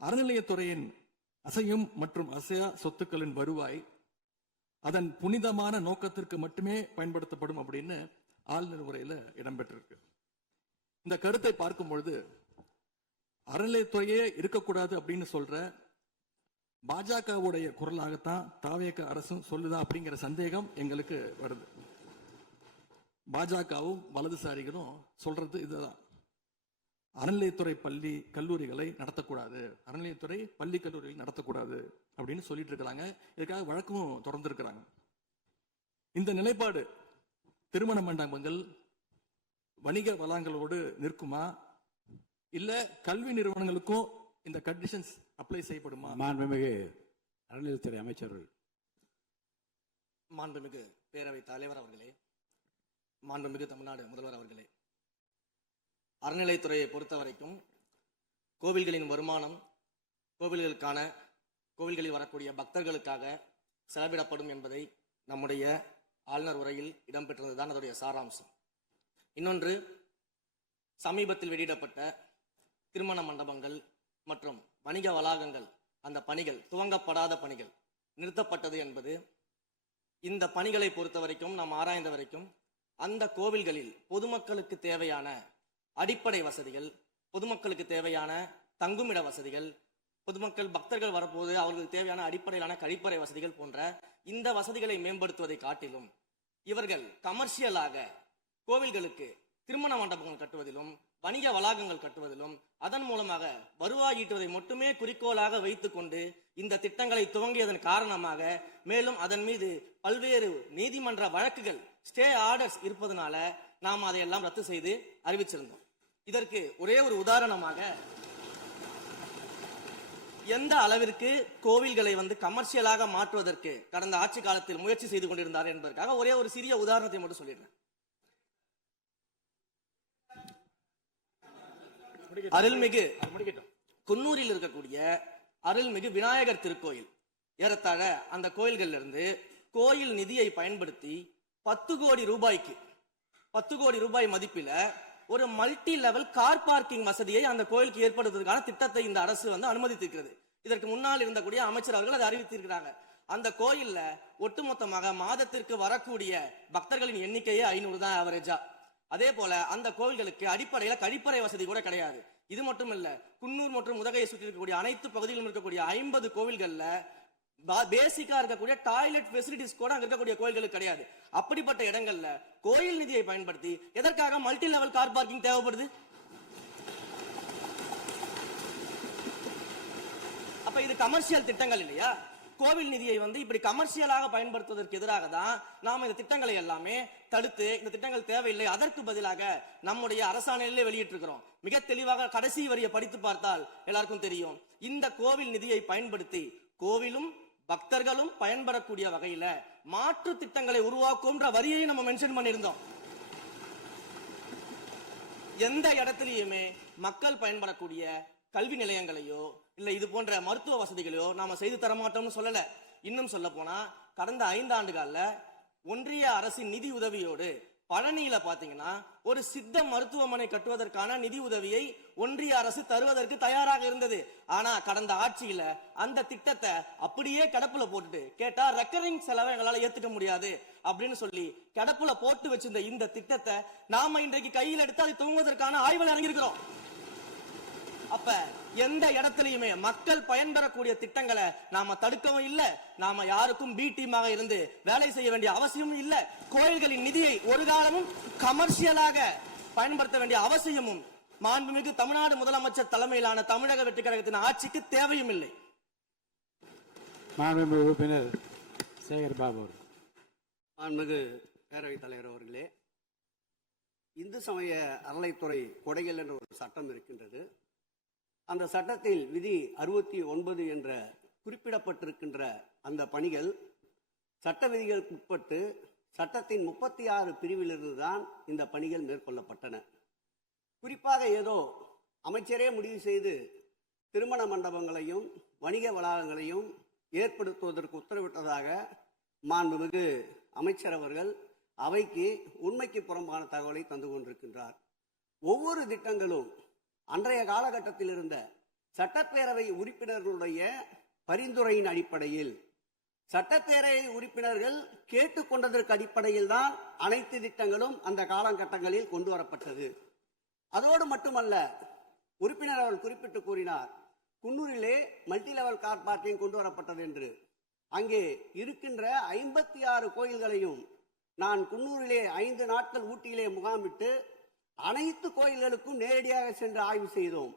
அறநிலையத்துறையின் அசையும் மற்றும் அசையா சொத்துக்களின் வருவாய் அதன் புனிதமான நோக்கத்திற்கு மட்டுமே பயன்படுத்தப்படும் அப்படின்னு ஆளுநர் உரையில இடம்பெற்றிருக்கு. இந்த கருத்தை பார்க்கும் பொழுது அறநிலையத்துறையே இருக்கக்கூடாது அப்படின்னு சொல்ற பாஜகவுடைய குரலாகத்தான் தாவேக அரசும் சொல்லுதா அப்படிங்கிற சந்தேகம் எங்களுக்கு வருது. பாஜகவும் வலதுசாரிகளும் சொல்றது இதுதான், அறநிலையத்துறை பள்ளி கல்லூரிகளை நடத்தக்கூடாது, அறநிலையத்துறை பள்ளி கல்லூரிகள் நடத்தக்கூடாது அப்படின்னு சொல்லிட்டு இருக்கிறாங்க. இதுக்காக வழக்கும் தொடர்ந்து இருக்கிறாங்க. இந்த நிலைப்பாடு திருமண மண்டபங்கள் வணிக வளங்களோடு நிற்குமா, இல்ல கல்வி நிறுவனங்களுக்கும் இந்த கண்டிஷன்ஸ் அப்ளை செய்யப்படுமா? மாண்புமிகு அறநிலையத்துறை அமைச்சர்கள். மாண்புமிகு பேரவைத் தலைவர் அவர்களே, மாண்புமிகு தமிழ்நாடு முதல்வர் அவர்களே, அறநிலைத்துறையை பொறுத்த வரைக்கும் கோவில்களின் வருமானம் கோவில்களில் வரக்கூடிய பக்தர்களுக்காக செலவிடப்படும் என்பதை நம்முடைய ஆளுநர் உரையில் இடம்பெற்றதுதான் அதனுடைய சாராம்சம். இன்னொன்று, சமீபத்தில் வெளியிடப்பட்ட திருமண மண்டபங்கள் மற்றும் வணிக வளாகங்கள், அந்த பணிகள் துவங்கப்படாத பணிகள் நிறுத்தப்பட்டது என்பது, இந்த பணிகளை பொறுத்த வரைக்கும் நாம் ஆராய்ந்த வரைக்கும் அந்த கோவில்களில் பொதுமக்களுக்கு தேவையான அடிப்படை வசதிகள், பொதுமக்களுக்கு தேவையான தங்குமிட வசதிகள், பொதுமக்கள் பக்தர்கள் வரப்போது அவர்களுக்கு தேவையான அடிப்படையிலான கழிப்பறை வசதிகள் போன்ற இந்த வசதிகளை மேம்படுத்துவதை காட்டிலும் இவர்கள் கமர்ஷியலாக கோவில்களுக்கு திருமண மண்டபங்கள் கட்டுவதிலும் வணிக வளாகங்கள் கட்டுவதிலும் அதன் மூலமாக வருவாய் ஈட்டுவதை மட்டுமே குறிக்கோளாக வைத்துக் கொண்டு இந்த திட்டங்களை துவங்கியதன் காரணமாக மேலும் அதன் மீது பல்வேறு நீதிமன்ற வழக்குகள், ஸ்டே ஆர்டர்ஸ் இருப்பதனால நாம் அதையெல்லாம் ரத்து செய்து அறிவிச்சிருந்தோம். இதற்கு ஒரே ஒரு உதாரணமாக, எந்த அளவிற்கு கோவில்களை கமர்ஷியலாக மாற்றுவதற்கு கடந்த ஆட்சி காலத்தில் முயற்சி செய்து கொண்டிருந்தார் என்பதற்காக ஒரே ஒரு சிறிய உதாரணத்தை மட்டும் சொல்லிடுறேன். அருள்மிகு குன்னூரில் இருக்கக்கூடிய அருள்மிகு விநாயகர் திருக்கோயில், ஏறத்தாழ அந்த கோயில்கள் இருந்து கோயில் நிதியை பயன்படுத்தி 10 கோடி ரூபாய் மதிப்பில ஒரு மல்டி லெவல் கார் பார்க்கிங் வசதியை அந்த கோயிலுக்கு ஏற்படுத்துவதற்கான திட்டத்தை இந்த அரசு அனுமதித்திருக்கிறது. இதற்கு முன்னால் இருந்தக்கூடிய அமைச்சர் அவர்கள் அதை அறிவித்திருக்கிறாங்க. அந்த கோயில்ல ஒட்டுமொத்தமாக மாதத்திற்கு வரக்கூடிய பக்தர்களின் எண்ணிக்கையே 500 தான் ஆவரேஜா. அதே போல அந்த கோவில்களுக்கு அடிப்படையில கழிப்பறை வசதி கூட கிடையாது. இது மட்டும் இல்ல, குன்னூர் மற்றும் உதகையை சுற்றி இருக்கக்கூடிய அனைத்து பகுதிகளிலும் இருக்கக்கூடிய 50 கோவில்கள்ல பேசிக்கா இருக்கக்கூடிய டாய்லெட் ஃபெசிலிட்டிஸ் கூட அங்க இருக்கக்கூடிய கோயில்களுக்கு கிடையாது. அப்படிப்பட்ட இடங்கள்ல கோயில் நிதியை பயன்படுத்தி எதற்காக மல்டி லெவல் கார் பார்க்கிங் தேவைப்படுது? அப்ப இது கமர்ஷியல் திட்டங்கள் இல்லையா? கோவில் நிதியை இப்படி கமர்ஷியலாக பயன்படுத்துவதற்கு எதிராக தான் நாம இந்த திட்டங்களை எல்லாமே தடுத்து, இந்த திட்டங்கள் தேவையில்லை, அதற்கு பதிலாக நம்முடைய அரசாணையிலே வெளியிட்டிருக்கிறோம். மிக தெளிவாக கடைசி வரியை படித்து பார்த்தால் எல்லாருக்கும் தெரியும். இந்த கோவில் நிதியை பயன்படுத்தி கோவிலும் பக்தர்களும் பயன்படக்கூடிய வகையில மாற்று திட்டங்களை உருவாக்கும்ன்ற வரியை நம்ம மென்ஷன் பண்ணியிருந்தோம். எந்த இடத்திலேயுமே மக்கள் பயன்படக்கூடிய கல்வி நிலையங்களையோ இல்ல இது போன்ற மருத்துவ வசதிகளையோ நாம செய்து தர மாட்டோம்னு சொல்லல. இன்னும் சொல்ல போனா, கடந்த 5 ஆண்டுகள்ல ஒன்றிய அரசின் நிதி உதவியோடு பழனியில பாத்தீங்கன்னா ஒரு சித்த மருத்துவமனை கட்டுவதற்கான நிதி உதவியை ஒன்றிய அரசு தருவதற்கு தயாராக இருந்தது. ஆனா கடந்த ஆட்சியில அந்த திட்டத்தை அப்படியே கிடப்புல போட்டுட்டு, கேட்டா ரெக்கரிங் செலவை எங்களால ஏத்துக்க முடியாது அப்படின்னு சொல்லி கிடப்புல போட்டு வச்சிருந்த இந்த திட்டத்தை நாம இன்றைக்கு கையில் எடுத்து அதை துவங்குவதற்கான ஆய்வில் இறங்கியிருக்கிறோம். அப்ப எந்த இடத்திலையுமே மக்கள் பயன்பெறக்கூடிய திட்டங்களை நாம தடுக்கவும் இல்ல, நாம யாருக்கும் பி டீமாக இருந்து வேலை செய்ய வேண்டிய அவசியமும் இல்ல. கோயில்களின் நிதியை ஒரு காலமும் கமர்ஷியலாக பயன்படுத்த வேண்டிய அவசியமும் மாண்புமிகு தமிழ்நாடு முதலமைச்சர் தலைமையிலான தமிழக வெற்றி கழகத்தின் ஆட்சிக்கு தேவையும் இல்லை. மாண்புமிகு உறுப்பினர் சேகர் பாபு. மாண்புமிகு பேரவைத் தலைவர் அவர்களே, இந்து சமய அறநிலைத்துறை கொடைகள் என்ற ஒரு சட்டம் இருக்கின்றது. அந்த சட்டத்தில் விதி 69 என்ற குறிப்பிடப்பட்டிருக்கின்ற அந்த பணிகள் சட்ட விதிகளுக்கு உட்பட்டு சட்டத்தின் 36 பிரிவிலிருந்து தான் இந்த பணிகள் மேற்கொள்ளப்பட்டன. குறிப்பாக ஏதோ அமைச்சரே முடிவு செய்து திருமண மண்டபங்களையும் வணிக வளாகங்களையும் ஏற்படுத்துவதற்கு உத்தரவிட்டதாக மாண்புமிகு அமைச்சர் அவர்கள் அவைக்கு உண்மைக்கு புறம்பான தகவலை தந்து கொண்டிருக்கின்றார். ஒவ்வொரு திட்டங்களும் அன்றைய காலகட்டத்தில் இருந்த சட்டப்பேரவை உறுப்பினர்களுடைய பரிந்துரையின் அடிப்படையில் சட்டப்பேரவை உறுப்பினர்கள் கேட்டுக்கொண்டதற்கு அடிப்படையில் தான் அனைத்து திட்டங்களும் அந்த காலகட்டங்களில் கொண்டு வரப்பட்டது. அதோடு மட்டுமல்ல, உறுப்பினர் அவர்கள் குறிப்பிட்டு கூறினார், குன்னூரிலே மல்டி லெவல் கார் பார்க்கிங் கொண்டு வரப்பட்டது என்று. அங்கே இருக்கின்ற 56 கோயில்களையும் நான் குன்னூரிலே 5 நாட்கள் ஊட்டியிலே முகாமிட்டு அனைத்து கோயில்களுக்கும் நேரடியாக சென்று ஆய்வு செய்தோம்.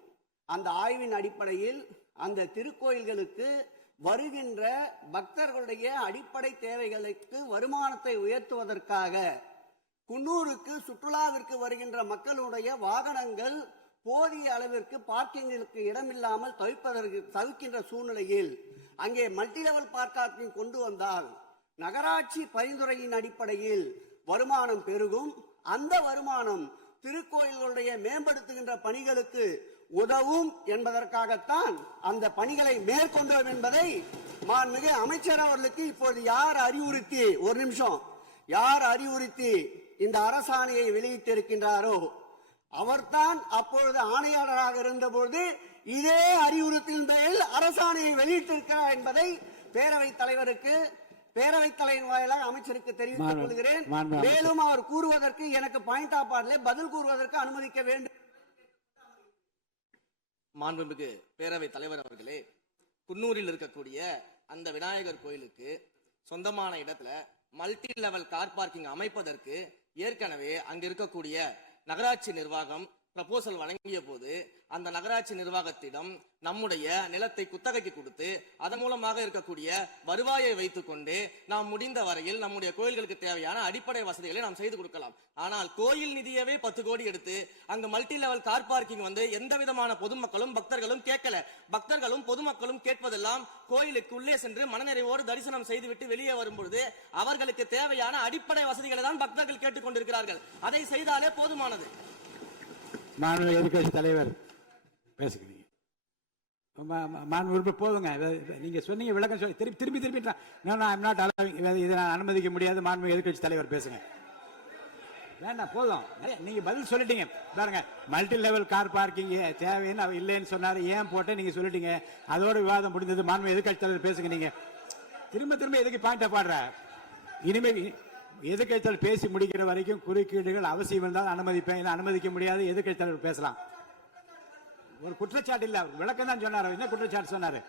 அந்த ஆய்வின் அடிப்படையில் அந்த திருக்கோயில்களுக்கு வருகின்ற பக்தர்களுடைய அடிப்படை தேவைகளுக்கு வருமானத்தை உயர்த்துவதற்காக குன்னூருக்கு சுற்றுலாவிற்கு வருகின்ற மக்களுடைய வாகனங்கள் போதிய அளவிற்கு பார்க்கிங்களுக்கு இடமில்லாமல் தவிக்கின்ற சூழ்நிலையில் அங்கே மல்டி லெவல் பார்க்கிங் கொண்டு வந்தால் நகராட்சி பரிந்துரையின் அடிப்படையில் வருமானம் பெருகும். அந்த வருமானம் திருக்கோயில்களுடைய மேம்படுத்துகின்ற பணிகளுக்கு உதவும் என்பதற்காகத்தான் அந்த பணிகளை மேற்கொண்டோம் என்பதை மாண்புமிகு அமைச்சர் அவர்களுக்கு இப்போது யார் அறிவுறுத்தி இந்த அரசாணையை வெளியிட்டிருக்கின்றாரோ அவர்தான் அப்பொழுது ஆணையாளராக இருந்தபோது இதே அறிவுறுத்தின் பேரில் அரசாணையை வெளியிட்டிருக்கிறார் என்பதை பேரவைத் தலைவர் வாயிலாக அமைச்சருக்கு தெரிவித்துக் கொள்கிறேன். மேலும் அவர் கூறுவதற்கு எனக்கு பாயிண்ட் ஆஃப் ஆர்டரில் பதில் கூறுவதற்கு அனுமதிக்க வேண்டும். மாண்புமிகு பேரவைத் தலைவர் அவர்களே, குன்னூரில் இருக்கக்கூடிய அந்த விநாயகர் கோயிலுக்கு சொந்தமான இடத்துல மல்டி லெவல் கார் பார்க்கிங் அமைப்பதற்கு ஏற்கனவே அங்க இருக்கக்கூடிய நகராட்சி நிர்வாகம் ப்ரப்போசல் வழங்கிய போது அந்த நகராட்சி நிர்வாகத்திடம் நம்முடைய நிலத்தை குத்தகைக்கு கொடுத்து அதன் மூலமாக இருக்கக்கூடிய வருவாயை வைத்துக் கொண்டு நாம் முடிந்த வரையில் நம்முடைய கோயில்களுக்கு தேவையான அடிப்படை வசதிகளை நாம் செய்து கொடுக்கலாம். ஆனால் கோயில் நிதியவே 10 கோடி எடுத்து அங்கு மல்டி லெவல் கார் பார்க்கிங் எந்த விதமான பொதுமக்களும் பக்தர்களும் கேட்கல. பக்தர்களும் பொதுமக்களும் கேட்பதெல்லாம் கோயிலுக்கு உள்ளே சென்று மனநிறைவோடு தரிசனம் செய்துவிட்டு வெளியே வரும்பொழுது அவர்களுக்கு தேவையான அடிப்படை வசதிகளை தான் பக்தர்கள் கேட்டுக்கொண்டிருக்கிறார்கள். அதை செய்தாலே போதுமானது. மாண்புமிகு எதிர்க்கட்சி தலைவர் பேசுகிறீங்க. மாண்புமிகு போதுங்க. நீங்க சொன்னீங்க விளக்கம் சொல்லி திருப்பி இதை நான் அனுமதிக்க முடியாது. மாண்புமிகு எதிர்க்கட்சி தலைவர் பேசுங்க. வேண்டாம், போதும். நீங்க பதில் சொல்லிட்டீங்க பாருங்க. மல்டி லெவல் கார் பார்க்கிங் தேவைன்னு இல்லைன்னு சொன்னாரு, ஏன் போட்டு நீங்க சொல்லிட்டீங்க. அதோட விவாதம் முடிந்தது. மாண்புமிகு எதிர்க்கட்சி தலைவர் பேசுங்க. நீங்க திரும்ப எதுக்கு பாயிண்ட் பாடுற? இனிமேல் எதிர்க்கட்சி தலைவர் பேசி முடிக்கிற வரைக்கும் குறுக்கீடுகள் அவசியம் இருந்தால் அனுமதிப்பேன், அனுமதிக்க முடியாது. எதிர்க்கட்சி தலைவர் பேசலாம். ஒரு குற்றச்சாட்டு இல்ல, விளக்கம் தான் சொன்னாரு. என்ன குற்றச்சாட்டு சொன்னாரு?